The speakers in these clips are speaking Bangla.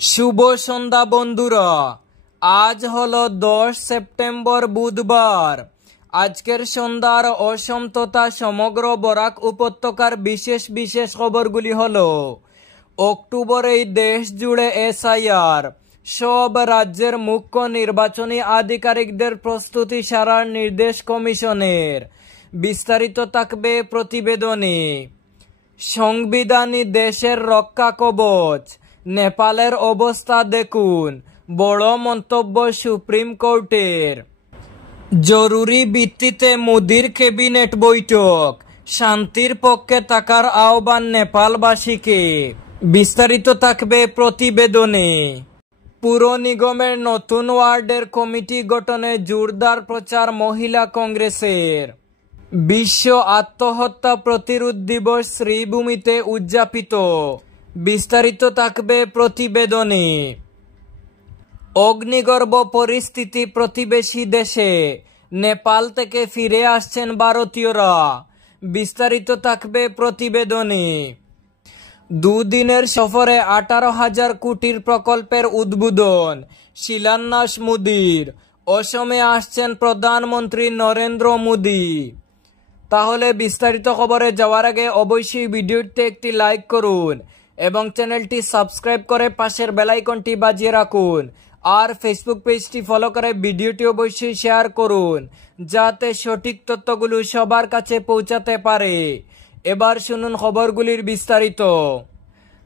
শুভ সন্ধ্যা বন্ধুরা, আজ হলো 10 সেপ্টেম্বর বুধবার। আজকের সন্ধ্যার অসম তথা সমগ্র বরাক উপত্যকার বিশেষ বিশেষ খবরগুলি হলো: অক্টোবরেই দেশ জুড়ে এসআইআর, সব রাজ্যের মুখ্য নির্বাচনী আধিকারিকদের প্রস্তুতি সারার নির্দেশ কমিশনের। বিস্তারিত থাকবে প্রতিবেদনে। সংবিধানই দেশের রক্ষা কবচ, নেপালের অবস্থা দেখুন, বড় মন্তব্য সুপ্রিম কোর্টের। জরুরি ভিত্তিতে মোদির ক্যাবিনেট বৈঠক, শান্তির পক্ষে থাকার আহ্বান নেপালবাসীকে। বিস্তারিত থাকবে প্রতিবেদনে। পুর নিগমের নতুন ওয়ার্ডের কমিটি গঠনে জোরদার প্রচার মহিলা কংগ্রেসের। বিশ্ব আত্মহত্যা প্রতিরোধ দিবস শ্রীভূমিতে উদযাপিত। বিস্তারিত থাকবে প্রতিবেদনে। অগ্নিগর্ভ পরিস্থিতি প্রতিবেশী দেশে, নেপাল থেকে ফিরে আসছেন ভারতীয়রা। বিস্তারিত থাকবে প্রতিবেদনে। দুদিনের সফরে 18,000 কোটির প্রকল্পের উদ্বোধন, শিলান্যাস মোদির। অসমে আসছেন প্রধানমন্ত্রী নরেন্দ্র মোদি। তাহলে বিস্তারিত খবরে যাওয়ার আগে অবশ্যই ভিডিওতে একটি লাইক করুন এবং চ্যানেলটি সাবস্ক্রাইব করে পাশের বেল আইকনটি বাজিয়ে রাখুন। আর ফেসবুক পেজটি ফলো করে ভিডিওটি অবশ্যই শেয়ার করুন, যাতে সঠিক তথ্যগুলো সবার কাছে পৌঁছাতে পারে। এবার শুনুন খবরগুলির বিস্তারিত।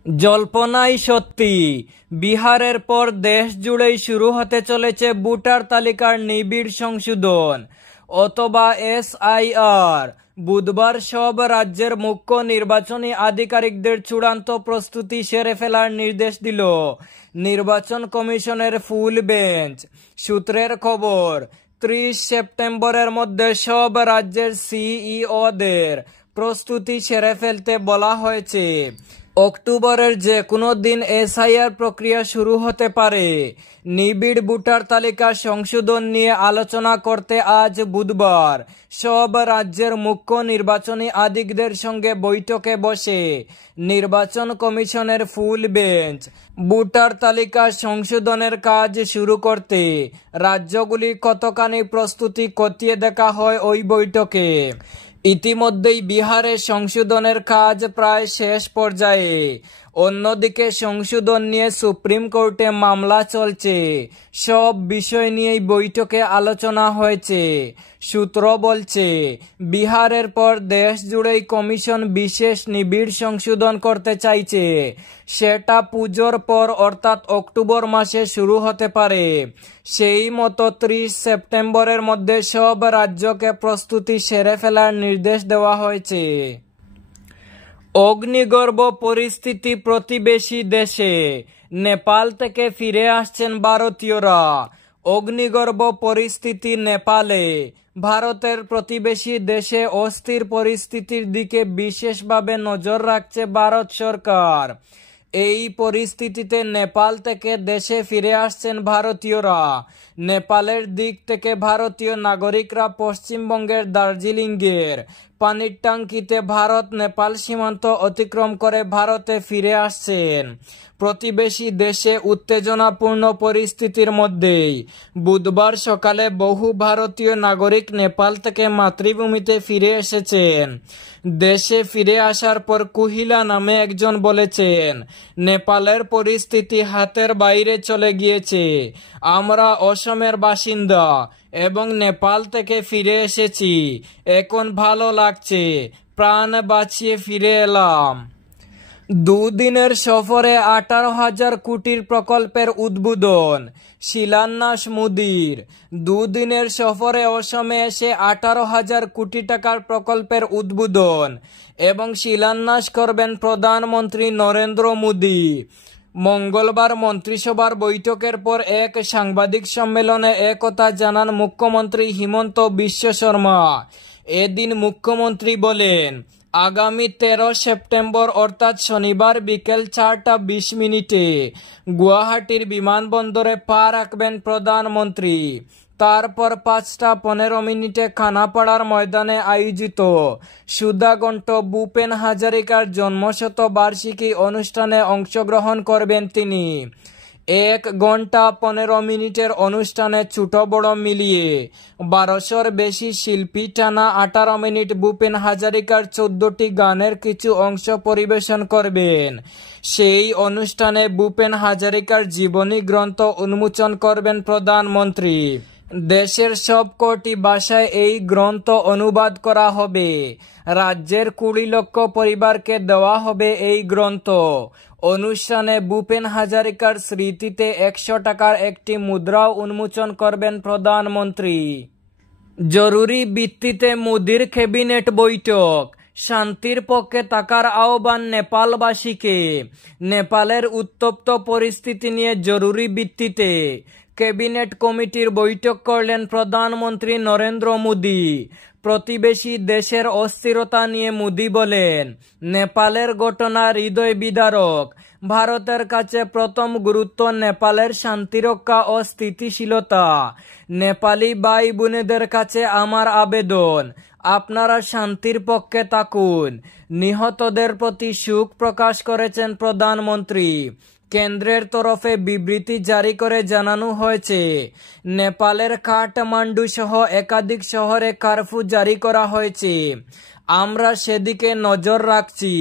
জল্পনাই সত্যি, বিহারের পর দেশ জুড়েই শুরু হতে চলেছে ভোটার তালিকার নিবিড় সংশোধন অথবা এসআইআর। বুধবার সব রাজ্যের মুখ্য নির্বাচনী আধিকারিকদের চূড়ান্ত প্রস্তুতি সেরে ফেলার নির্দেশ দিল নির্বাচন কমিশনের ফুল বেঞ্চ। সূত্রের খবর, 30 সেপ্টেম্বরের মধ্যে সব রাজ্যের সিইওদের প্রস্তুতি সেরে ফেলতে বলা হয়েছে। অক্টোবরের যে কোনো দিন এসআইআর প্রক্রিয়া শুরু হতে পারে। নিবিড় ভোটার তালিকা সংশোধন নিয়ে আলোচনা করতে আজ বুধবার সব রাজ্যের মুখ্য নির্বাচনী আধিকারিকদের সঙ্গে বৈঠকে বসে নির্বাচন কমিশনের ফুল বেঞ্চ। ভোটার তালিকা সংশোধনের কাজ শুরু করতে রাজ্যগুলি কতখানি প্রস্তুতি খতিয়ে দেখা হয় ওই বৈঠকে। ইতিমধ্যেই বিহারে সংশোধনের কাজ প্রায় শেষ পর্যায়ে। অন্যদিকে সংশোধন নিয়ে সুপ্রিম কোর্টে মামলা চলছে। সব বিষয় নিয়েই বৈঠকে আলোচনা হয়েছে। সূত্র বলছে, বিহারের পর দেশ জুড়েই কমিশন বিশেষ নিবিড় সংশোধন করতে চাইছে। সেটা পুজোর পর অর্থাৎ অক্টোবর মাসে শুরু হতে পারে। সেই মতো 30 সেপ্টেম্বরের মধ্যে সব রাজ্যকে প্রস্তুতি সেরে ফেলার নির্দেশ দেওয়া হয়েছে। অগ্নিগর্ভ পরিস্থিতি প্রতিবেশী দেশে, নেপাল থেকে ফিরে আসছেন ভারতীয়রা। অগ্নিগর্ভ পরিস্থিতি নেপালে। ভারতের প্রতিবেশী দেশে অস্থির পরিস্থিতির দিকে বিশেষভাবে নজর রাখছে ভারত সরকার। এই পরিস্থিতিতে নেপাল থেকে দেশে ফিরে আসছেন ভারতীয়রা। নেপালের দিক থেকে ভারতীয় নাগরিকরা পশ্চিমবঙ্গের দার্জিলিংয়ের পানির ট্যাঙ্কিতে ভারত নেপাল সীমান্ত অতিক্রম করে ভারতে ফিরে আসছেন। প্রতিবেশী দেশে উত্তেজনাপূর্ণ পরিস্থিতির মধ্যেই বুধবার সকালে বহু ভারতীয় নাগরিক নেপাল থেকে মাতৃভূমিতে ফিরে এসেছেন। দেশে ফিরে আসার পর কুহিলা নামে একজন বলেছেন, নেপালের পরিস্থিতি হাতের বাইরে চলে গিয়েছে। আমরা অসমের বাসিন্দা এবং নেপাল থেকে ফিরে এসেছি। এখন ভালো লাগছে, প্রাণ বাঁচিয়ে ফিরে এলাম। দুদিনের সফরে 18,000 কোটির প্রকল্পের উদ্বোধন, শিলান্যাস মোদির। দুদিনের সফরে অসমে এসে 18,000 কোটি টাকার প্রকল্পের উদ্বোধন এবং শিলান্যাস করবেন প্রধানমন্ত্রী নরেন্দ্র মোদি। মঙ্গলবার মন্ত্রিসভার বৈঠকের পর এক সাংবাদিক সম্মেলনে একথা জানান মুখ্যমন্ত্রী হিমন্ত বিশ্ব শর্মা। এদিন মুখ্যমন্ত্রী বলেন, আগামী 13 সেপ্টেম্বর অর্থাৎ শনিবার বিকেল 4:20 গুয়াহাটির বিমানবন্দরে পা রাখবেন প্রধানমন্ত্রী। তারপর 5:15 খানাপাড়ার ময়দানে আয়োজিত সুধাকণ্ঠ ভূপেন হাজারিকার জন্মশতবার্ষিকী অনুষ্ঠানে অংশগ্রহণ করবেন তিনি। 1 ঘন্টা 15 মিনিটের অনুষ্ঠানে ছোট বড় মিলিয়ে 1200-র বেশি শিল্পী টানা 18 মিনিট ভূপেন হাজারিকার 14টি গানের কিছু অংশ পরিবেশন করবেন। সেই অনুষ্ঠানে ভূপেন হাজারিকার জীবনী গ্রন্থ উন্মোচন করবেন প্রধানমন্ত্রী। দেশের সবকটি ভাষায় এই গ্রন্থ অনুবাদ করা হবে। রাজ্যের 20 লক্ষ পরিবারকে দেওয়া হবে এই গ্রন্থ। অনুষ্ঠানে ভূপেন হাজারিকার স্মৃতিতে 100 টাকার একটি মুদ্রাও উন্মোচন করবেন প্রধানমন্ত্রী। জরুরি ভিত্তিতে মোদির ক্যাবিনেট বৈঠক, শান্তির পক্ষে থাকার আহ্বান নেপালবাসীকে। নেপালের উত্তপ্ত পরিস্থিতি নিয়ে জরুরি ভিত্তিতে ক্যাবিনেট কমিটির বৈঠক করলেন প্রধানমন্ত্রী নরেন্দ্র মোদি। প্রতিবেশী দেশের অস্থিরতা নিয়ে মোদি বলেন, নেপালের ঘটনা হৃদয় বিদারক। ভারতের কাছে প্রথম গুরুত্ব নেপালের শান্তিরক্ষা ও স্থিতিশীলতা। নেপালি ভাই বোনেদের কাছে আমার আবেদন, আপনারা শান্তির পক্ষে থাকুন। নিহতদের প্রতি শোক প্রকাশ করেছেন প্রধানমন্ত্রী। কেন্দ্রের তরফে বিবৃতি জারি করে জানানো হয়েছে, নেপালের কাঠমান্ডু সহ একাধিক শহরে কারফিউ জারি করা হয়েছে। আমরা সেদিকে নজর রাখছি।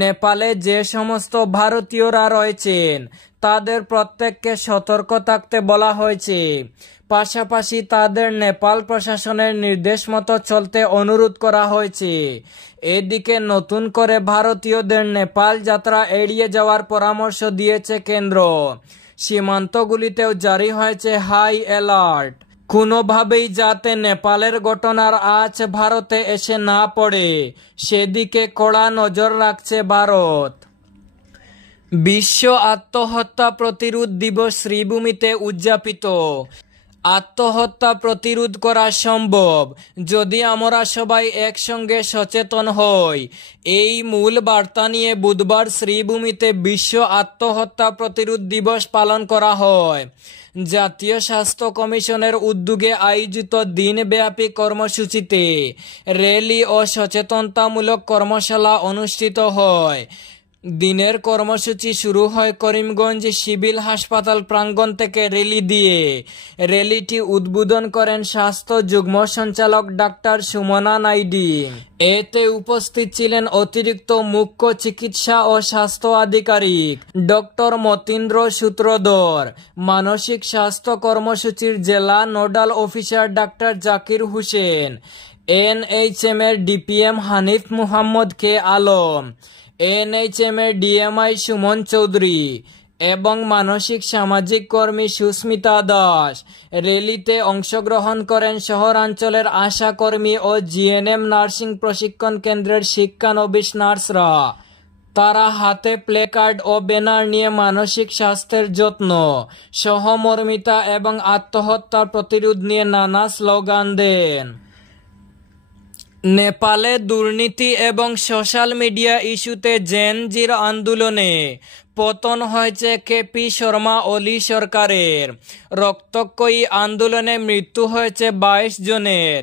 নেপালে যে সমস্ত ভারতীয়রা রয়েছেন তাদের প্রত্যেককে সতর্ক থাকতে বলা হয়েছে। পাশাপাশি তাদের নেপাল প্রশাসনের নির্দেশ মতো চলতে অনুরোধ করা হয়েছে। এদিকে নতুন করে ভারতীয়দের নেপাল যাত্রা এড়িয়ে যাওয়ার পরামর্শ দিয়েছে কেন্দ্র। সীমান্তগুলিতেও জারি হয়েছে হাই অ্যালার্ট। কোনোভাবেই যাতে নেপালের ঘটনার আঁচ ভারতে এসে না পড়ে সেদিকে কড়া নজর রাখছে ভারত। বিশ্ব আত্মহত্যা প্রতিরোধ দিবস শ্রীভূমিতে উদযাপিত। আত্মহত্যা প্রতিরোধ করা সম্ভব যদি আমরা সবাই একসঙ্গে সচেতন হই। এই মূল বার্তা নিয়ে বুধবার শ্রীভূমিতে বিশ্ব আত্মহত্যা প্রতিরোধ দিবস পালন করা হয়। জাতীয় স্বাস্থ্য কমিশনের উদ্যোগে আয়োজিত দিনব্যাপী কর্মসূচিতে র্যালি ও সচেতনতামূলক কর্মশালা অনুষ্ঠিত হয়। দিনের কর্মসূচি শুরু হয় করিমগঞ্জ সিভিল হাসপাতাল প্রাঙ্গণ থেকে র্যালি দিয়ে। র্যালিটি উদ্বোধন করেন স্বাস্থ্য যুগ্ম সঞ্চালক ডাক্তার সুমনা নাইডি। এতে উপস্থিত ছিলেন অতিরিক্ত মুখ্য চিকিৎসা ও স্বাস্থ্য আধিকারিক ডক্টর মতীন্দ্র সূত্রধর, মানসিক স্বাস্থ্য কর্মসূচির জেলা nodal officer doctor Zakir Hossain, NHM এর ডিপিএম হানিফ মুহাম্মদ কে আলম, এনএইচএম এর ডিএমআই সুমন চৌধুরী এবং মানসিক সামাজিক কর্মী সুস্মিতা দাস। র্যালিতে অংশগ্রহণ করেন শহরাঞ্চলের আশা কর্মী ও জিএনএম নার্সিং প্রশিক্ষণ কেন্দ্রের শিক্ষানবিশ নার্সরা। তারা হাতে প্লেকার্ড ও ব্যানার নিয়ে মানসিক স্বাস্থ্যের যত্ন, সহমর্মিতা এবং আত্মহত্যা প্রতিরোধ নিয়ে নানা স্লোগান দেন। নেপালে দুর্নীতি এবং সোশ্যাল মিডিয়া ইস্যুতে জেন জির আন্দোলনে পতন হয়েছে কেপি শর্মা ওলি সরকারের। রক্তক্ষয়ী আন্দোলনে মৃত্যু হয়েছে 22 জনের।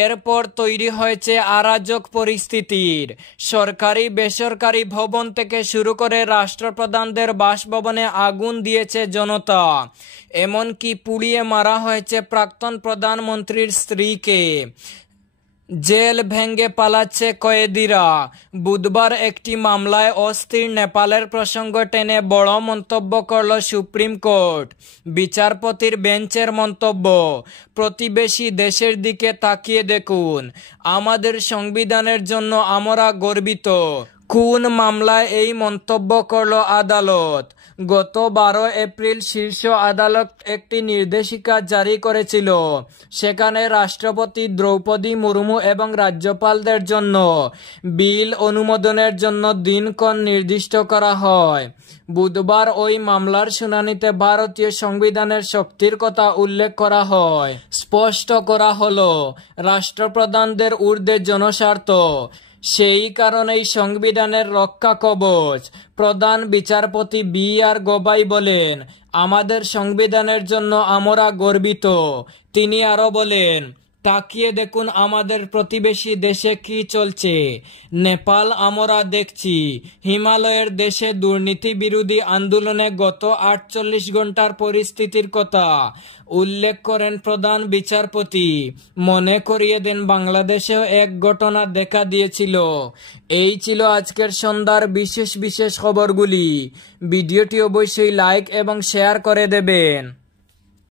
এরপর তৈরি হয়েছে অরাজক পরিস্থিতির। সরকারি বেসরকারি ভবন থেকে শুরু করে রাষ্ট্রপ্রধানদের বাসভবনে আগুন দিয়েছে জনতা। এমনকি পুড়িয়ে মারা হয়েছে প্রাক্তন প্রধানমন্ত্রীর স্ত্রীকে। জেল ভেঙে পালাচ্ছে কয়েদিরা। বুধবার একটি মামলায় অস্থির নেপালের প্রসঙ্গ টেনে বড় মন্তব্য করল সুপ্রিম কোর্ট। বিচারপতির বেঞ্চের মন্তব্য, প্রতিবেশী দেশের দিকে তাকিয়ে দেখুন, আমাদের সংবিধানের জন্য আমরা গর্বিত। কোন মামলায় এই মন্তব্য করল আদালত? গত 12 এপ্রিল শীর্ষ আদালত একটি নির্দেশিকা জারি করেছিল। সেখানে রাষ্ট্রপতি দ্রৌপদী মুর্মু এবং রাজ্যপালদের জন্য বিল অনুমোদনের জন্য দিনক্ষণ নির্দিষ্ট করা হয়। বুধবার ওই মামলার শুনানিতে ভারতীয় সংবিধানের শক্তির কথা উল্লেখ করা হয়। স্পষ্ট করা হলো, রাষ্ট্রপ্রধানদের ঊর্ধ্বে জনস্বার্থ। সেই কারণেই সংবিধানের রক্ষা কবচ। প্রধান বিচারপতি বি.আর. গবাই বলেন, আমাদের সংবিধানের জন্য আমরা গর্বিত। তিনি আরো বলেন, তাকিয়ে দেখুন আমাদের প্রতিবেশী দেশে কি চলছে। নেপাল আমরা দেখছি। হিমালয়ের দেশে দুর্নীতি বিরোধী আন্দোলনে গত 48 ঘন্টার পরিস্থিতির কথা উল্লেখ করেন প্রধান বিচারপতি। মনে করিয়ে দেন বাংলাদেশেও এক ঘটনা দেখা দিয়েছিল। এই ছিল আজকের সন্ধ্যার বিশেষ বিশেষ খবরগুলি। ভিডিওটি অবশ্যই লাইক এবং শেয়ার করে দেবেন।